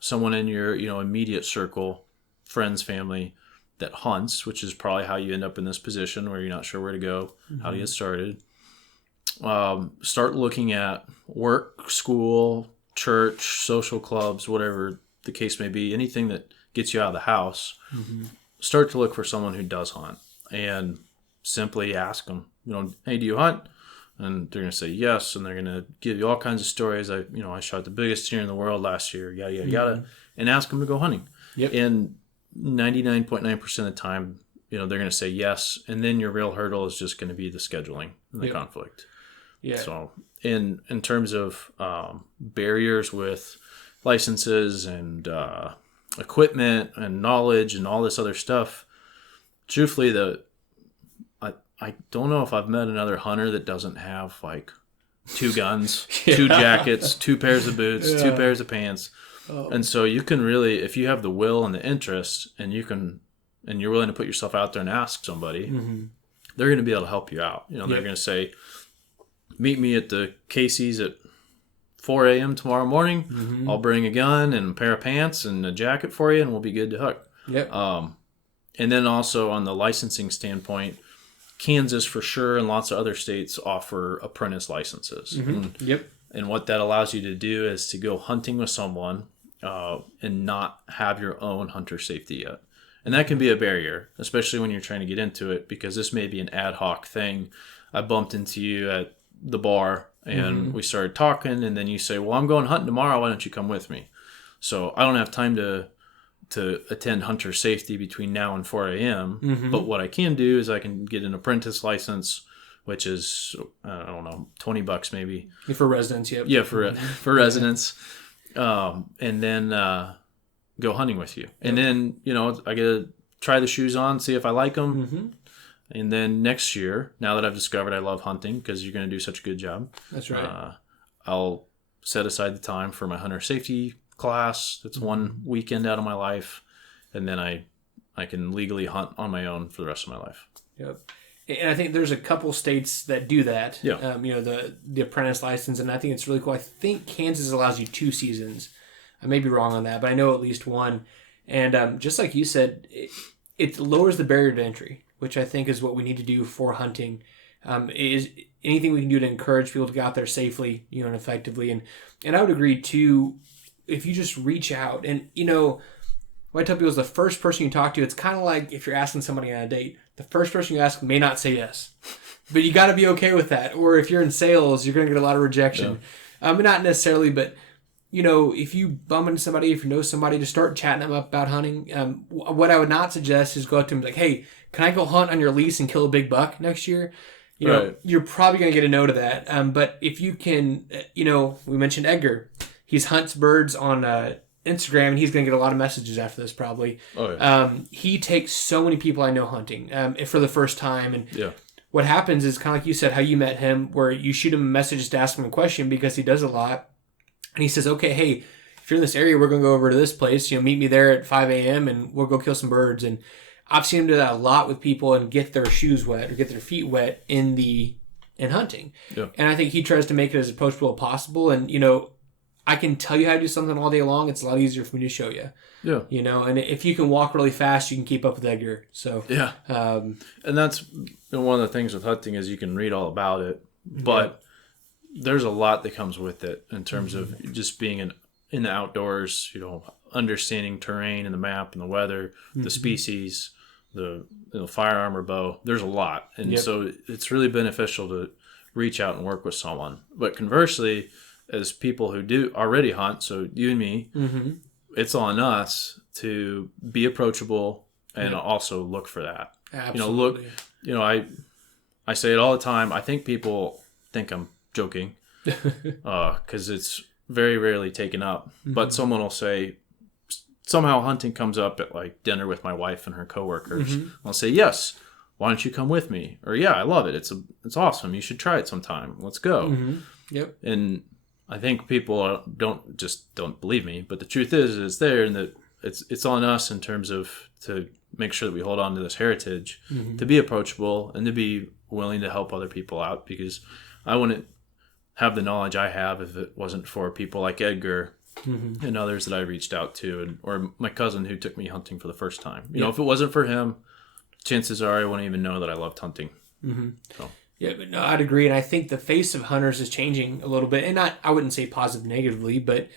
someone in your, you know, immediate circle, friends, family, that hunts, which is probably how you end up in this position where you're not sure where to go, how to get started, start looking at work, school, church, social clubs, whatever the case may be, anything that gets you out of the house. Start to look for someone who does hunt and simply ask them, you know, hey, do you hunt? And they're going to say yes, and they're going to give you all kinds of stories. I shot the biggest deer in the world last year, yada, yada, yada, and ask them to go hunting. Yep. And 99.9% of the time, you know, they're going to say yes, and then your real hurdle is just going to be the scheduling and the conflict. Yeah. So in terms of barriers with licenses and equipment and knowledge and all this other stuff, truthfully, I don't know if I've met another hunter that doesn't have like 2 guns, 2 jackets, 2 pairs of boots, 2 pairs of pants. Oh. And so you can really, if you have the will and the interest and you're willing to put yourself out there and ask somebody, they're going to be able to help you out. You know, they're going to say, meet me at the Casey's at 4 a.m. tomorrow morning. Mm-hmm. I'll bring a gun and a pair of pants and a jacket for you, and we'll be good to hook. Yep. And then also on the licensing standpoint, Kansas for sure and lots of other states offer apprentice licenses. Mm-hmm. Yep. And what that allows you to do is to go hunting with someone and not have your own hunter safety yet. And that can be a barrier, especially when you're trying to get into it, because this may be an ad hoc thing. I bumped into you at the bar and we started talking, and then you say, well, I'm going hunting tomorrow. Why don't you come with me? So I don't have time to attend hunter safety between now and 4 a.m. Mm-hmm. But what I can do is I can get an apprentice license, which is, I don't know, $20 maybe. For residents, yep. Yeah, for residents. And then go hunting with you. And then, I get to try the shoes on, see if I like them. Mm-hmm. And then next year, now that I've discovered I love hunting, because you're going to do such a good job. That's right. I'll set aside the time for my hunter safety class. That's one weekend out of my life. And then I can legally hunt on my own for the rest of my life. Yep. And I think there's a couple states that do that. Yeah. The apprentice license, and I think it's really cool. I think Kansas allows you 2 seasons. I may be wrong on that, but I know at least one. And just like you said, it lowers the barrier to entry, which I think is what we need to do for hunting. Is anything we can do to encourage people to get out there safely, and effectively. And I would agree too, if you just reach out and, what I tell people is the first person you talk to, it's kind of like if you're asking somebody on a date, the first person you ask may not say yes, but you got to be okay with that. Or if you're in sales, you're going to get a lot of rejection. Yeah. Not necessarily, but if you bump into somebody, if you know somebody, to start chatting them up about hunting. What I would not suggest is go up to them like, hey, can I go hunt on your lease and kill a big buck next year? Right. You're probably going to get a no to that. But if you can, we mentioned Edgar. He hunts birds on Instagram, and he's going to get a lot of messages after this probably. Oh, yeah. He takes so many people I know hunting for the first time. And yeah. What happens is kind of like you said, how you met him, where you shoot him a message to ask him a question because he does a lot. And he says, okay, hey, if you're in this area, we're going to go over to this place, meet me there at 5 a.m. and we'll go kill some birds. And I've seen him do that a lot with people and get their shoes wet or get their feet wet in hunting. Yeah. And I think he tries to make it as approachable as possible. And, I can tell you how to do something all day long. It's a lot easier for me to show you. Yeah. And if you can walk really fast, you can keep up with Edgar. So yeah. And that's one of the things with hunting is you can read all about it, but there's a lot that comes with it in terms of just being in the outdoors, understanding terrain and the map and the weather, the species, the firearm or bow. There's a lot. And so it's really beneficial to reach out and work with someone. But conversely, as people who do already hunt, so you and me, it's on us to be approachable and also look for that. Absolutely. I say it all the time. I think people think I'm joking because it's very rarely taken up. But someone will say, somehow hunting comes up at like dinner with my wife and her coworkers. I'll say, yes, why don't you come with me? Or yeah, I love it. It's awesome. You should try it sometime. Let's go. Yep. And I think people don't believe me, but the truth is it's there, and that it's on us in terms of to make sure that we hold on to this heritage, to be approachable and to be willing to help other people out, because I wouldn't have the knowledge I have if it wasn't for people like Edgar and others that I reached out to, or my cousin who took me hunting for the first time. If it wasn't for him, chances are I wouldn't even know that I loved hunting. So. Yeah, but no, I'd agree, and I think the face of hunters is changing a little bit, and I wouldn't say positive negatively, but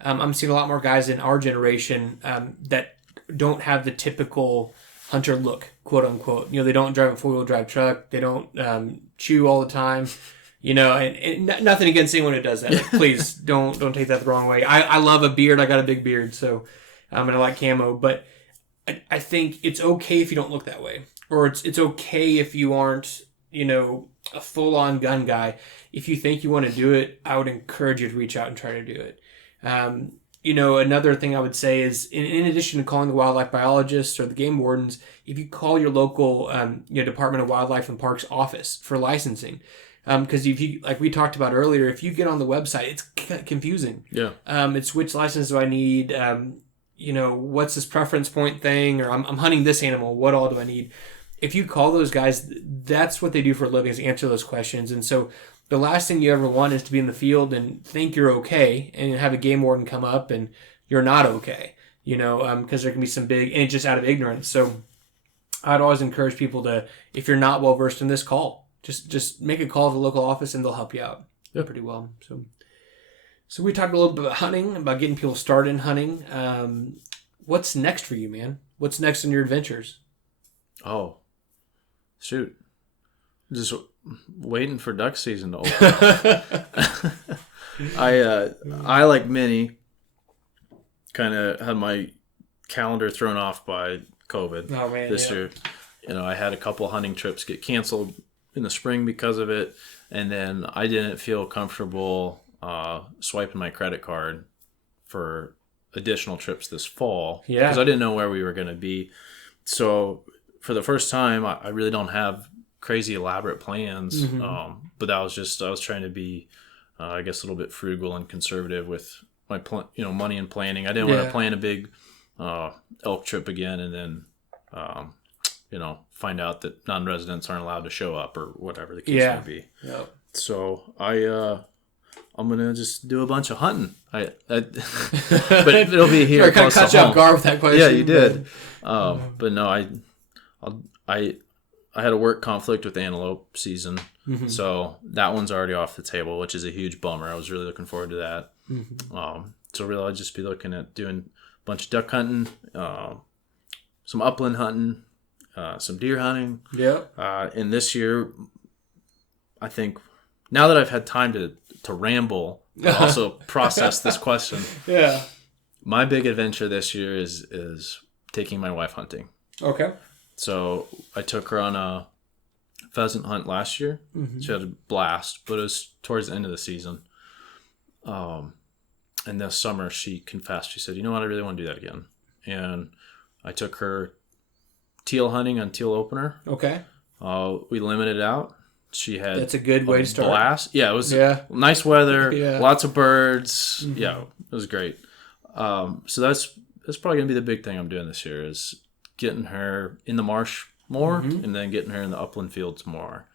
I'm seeing a lot more guys in our generation that don't have the typical hunter look, quote unquote. They don't drive a 4-wheel drive truck, they don't chew all the time, and nothing against anyone who does that. Please don't take that the wrong way. I love a beard. I got a big beard, so and I like camo, but I think it's okay if you don't look that way, or it's okay if you aren't a full-on gun guy. If you think you want to do it, I would encourage you to reach out and try to do it. Another thing I would say is, in addition to calling the wildlife biologists or the game wardens, if you call your local Department of Wildlife and Parks office for licensing, because if you, like we talked about earlier, if you get on the website, it's confusing. Yeah. It's which license do I need? What's this preference point thing? Or I'm hunting this animal. What all do I need? If you call those guys, that's what they do for a living, is answer those questions. And so the last thing you ever want is to be in the field and think you're okay and have a game warden come up and you're not okay, because there can be some big, and just out of ignorance. So I'd always encourage people to, if you're not well versed in this, call. Just make a call to the local office and they'll help you out pretty well. So we talked a little bit about hunting, about getting people started in hunting. What's next for you, man? What's next in your adventures? Oh, shoot. Just waiting for duck season to open. I like many, kind of had my calendar thrown off by COVID this year. I had a couple hunting trips get canceled in the spring because of it, and then I didn't feel comfortable swiping my credit card for additional trips this fall because I didn't know where we were going to be. So for the first time, I really don't have crazy elaborate plans, but that was just, I was trying to be I guess a little bit frugal and conservative with my money and planning. I didn't want to plan a big elk trip again and then find out that non-residents aren't allowed to show up or whatever the case may be. Yep. So I'm gonna just do a bunch of hunting. But it'll be here. I kind of caught you off guard with that question. Yeah, you did. But no, I had a work conflict with antelope season, so that one's already off the table, which is a huge bummer. I was really looking forward to that. So really, I'll just be looking at doing a bunch of duck hunting, some upland hunting, some deer hunting. And this year, I think now that I've had time to ramble, but also process this question. My big adventure this year is taking my wife hunting. Okay. So I took her on a pheasant hunt last year. She had a blast, but it was towards the end of the season. And this summer she confessed. She said, "You know what? I really want to do that again." And I took her teal hunting on teal opener. Okay. We limited out. She had that's a good way to start. Blast. Yeah, it was nice weather, lots of birds. Yeah, it was great. So that's probably gonna be the big thing I'm doing this year is getting her in the marsh more and then getting her in the upland fields more.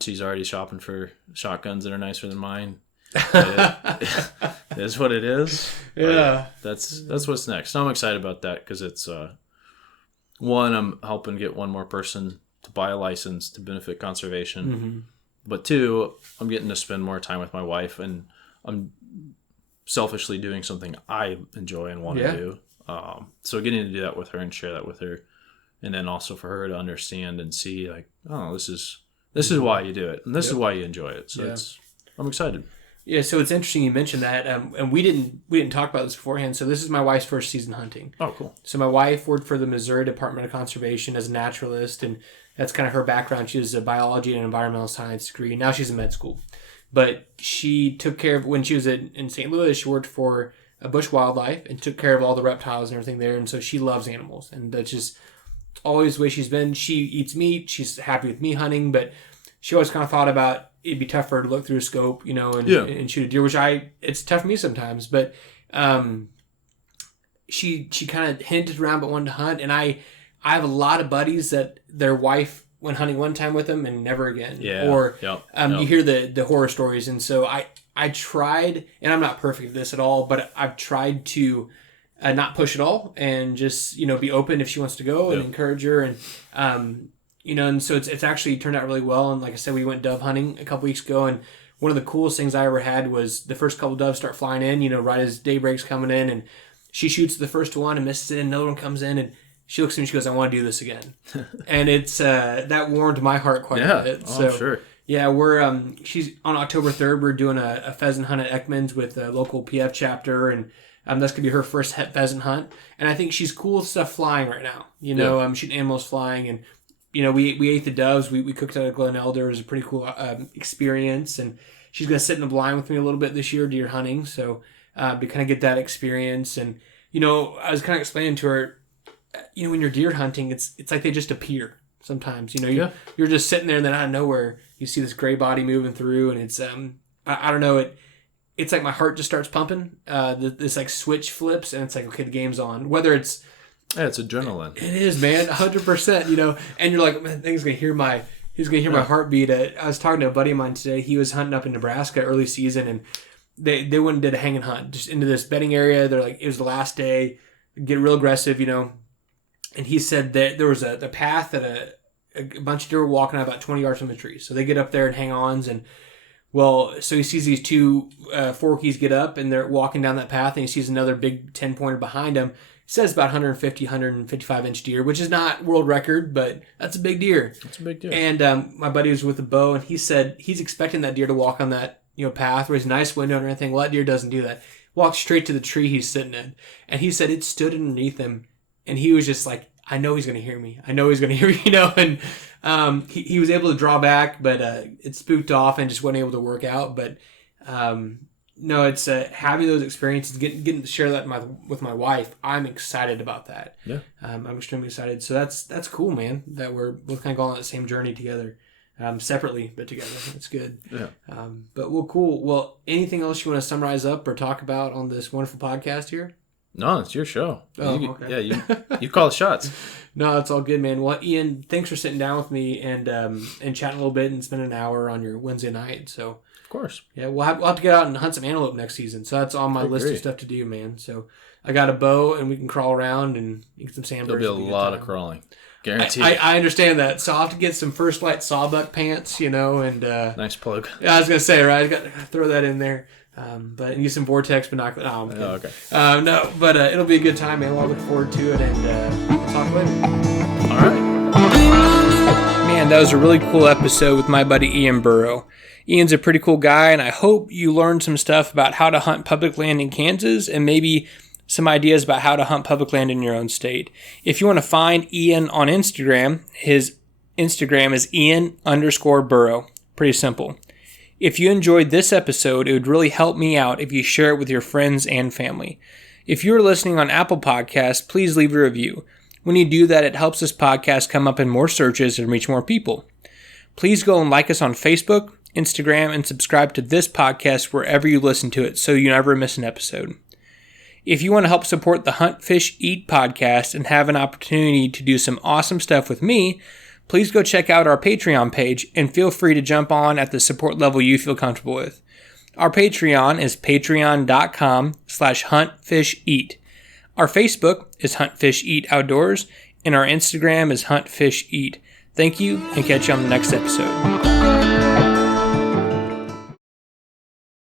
She's already shopping for shotguns that are nicer than mine. It is what it is. That's what's next. So I'm excited about that because it's one, I'm helping get one more person to buy a license to benefit conservation. But two, I'm getting to spend more time with my wife and I'm selfishly doing something I enjoy and want to do. So getting to do that with her and share that with her, and then also for her to understand and see like, oh, this is why you do it, and this is why you enjoy it. So I'm excited. Yeah, so it's interesting you mentioned that, and we didn't talk about this beforehand. So this is my wife's first season hunting. Oh, cool. So my wife worked for the Missouri Department of Conservation as a naturalist, and that's kind of her background. She has a biology and environmental science degree. Now she's in med school, but she took care of when she was in St. Louis. She worked for Bush Wildlife and took care of all the reptiles and everything there, and so she loves animals, and that's just always the way she's been. She eats meat. She's happy with me hunting, but she always kind of thought about it'd be tough for her to look through a scope, and shoot a deer, which it's tough for me sometimes, but she kind of hinted around but wanted to hunt, and I have a lot of buddies that their wife went hunting one time with them and never again. You hear the horror stories, and so I tried, and I'm not perfect at this at all, but I've tried to not push at all and just, be open if she wants to go and encourage her. And, and so it's actually turned out really well. And like I said, we went dove hunting a couple weeks ago. And one of the coolest things I ever had was the first couple doves start flying in, right as daybreak's coming in. And she shoots the first one and misses it. And another one comes in and she looks at me and she goes, "I want to do this again." And it's that warmed my heart quite a bit. So, sure. Yeah, we're she's on October 3rd. We're doing a pheasant hunt at Ekman's with a local PF chapter, and that's gonna be her first pheasant hunt. And I think she's cool with stuff flying right now. Shooting animals flying, and we ate the doves. We cooked out at Glen Elder. It was a pretty cool experience, and she's gonna sit in the blind with me a little bit this year, deer hunting. So to kind of get that experience, and I was kind of explaining to her, when you're deer hunting, it's like they just appear. Sometimes, you're just sitting there and then out of nowhere, you see this gray body moving through, and it's, I don't know, it's like my heart just starts pumping, this like switch flips, and it's like, okay, the game's on. Whether it's... Yeah, it's adrenaline. It is, man, 100%, and you're like, man, I think it's going to hear He's going to hear my heartbeat. I was talking to a buddy of mine today. He was hunting up in Nebraska early season, and they went and did a hanging hunt just into this bedding area. They're like, it was the last day, get real aggressive, And he said that there was a path that a bunch of deer were walking out about 20 yards from the tree. So they get up there and hang-ons, and so he sees these two forkies get up, and they're walking down that path, and he sees another big 10-pointer behind him. He says about 150, 155-inch deer, which is not world record, but that's a big deer. That's a big deer. And my buddy was with a bow, and he said he's expecting that deer to walk on that path where there's a nice window and everything. Well, that deer doesn't do that. Walks straight to the tree he's sitting in. And he said it stood underneath him, and he was just like, I know he's going to hear me. I know he's going to hear me, And he was able to draw back, but it spooked off and just wasn't able to work out. But no, it's having those experiences, getting to share that with my wife. I'm excited about that. Yeah, I'm extremely excited. So that's cool, man. That we're both kind of going on that same journey together, separately but together. It's good. Yeah. But cool. Well, anything else you want to summarize up or talk about on this wonderful podcast here? No, it's your show. Oh, okay. Yeah, you call the shots. No, it's all good, man. Well, Ian, thanks for sitting down with me and chatting a little bit and spending an hour on your Wednesday night. So. Of course. Yeah, we'll have to get out and hunt some antelope next season. So that's on my list of stuff to do, man. So I got a bow, and we can crawl around and get some sandbirds. There'll be a lot of crawling. Guaranteed. I understand that. So I'll have to get some First Light sawbuck pants, and... nice plug. Yeah, I was going to say, right? I got to throw that in there. But use some Vortex binoculars. Oh, I'm kidding. Okay. No, but it'll be a good time, man. Well, I look forward to it, and we'll talk later. All right. Man, that was a really cool episode with my buddy Ian Burrow. Ian's a pretty cool guy, and I hope you learned some stuff about how to hunt public land in Kansas and maybe some ideas about how to hunt public land in your own state. If you want to find Ian on Instagram, his Instagram is Ian_Burrow. Pretty simple. If you enjoyed this episode, it would really help me out if you share it with your friends and family. If you are listening on Apple Podcasts, please leave a review. When you do that, it helps this podcast come up in more searches and reach more people. Please go and like us on Facebook, Instagram, and subscribe to this podcast wherever you listen to it so you never miss an episode. If you want to help support the Hunt, Fish, Eat podcast and have an opportunity to do some awesome stuff with me, please go check out our Patreon page and feel free to jump on at the support level you feel comfortable with. Our Patreon is patreon.com/huntfisheat. Our Facebook is Hunt, Fish, Eat Outdoors, and our Instagram is Hunt, Fish, Eat. Thank you, and catch you on the next episode.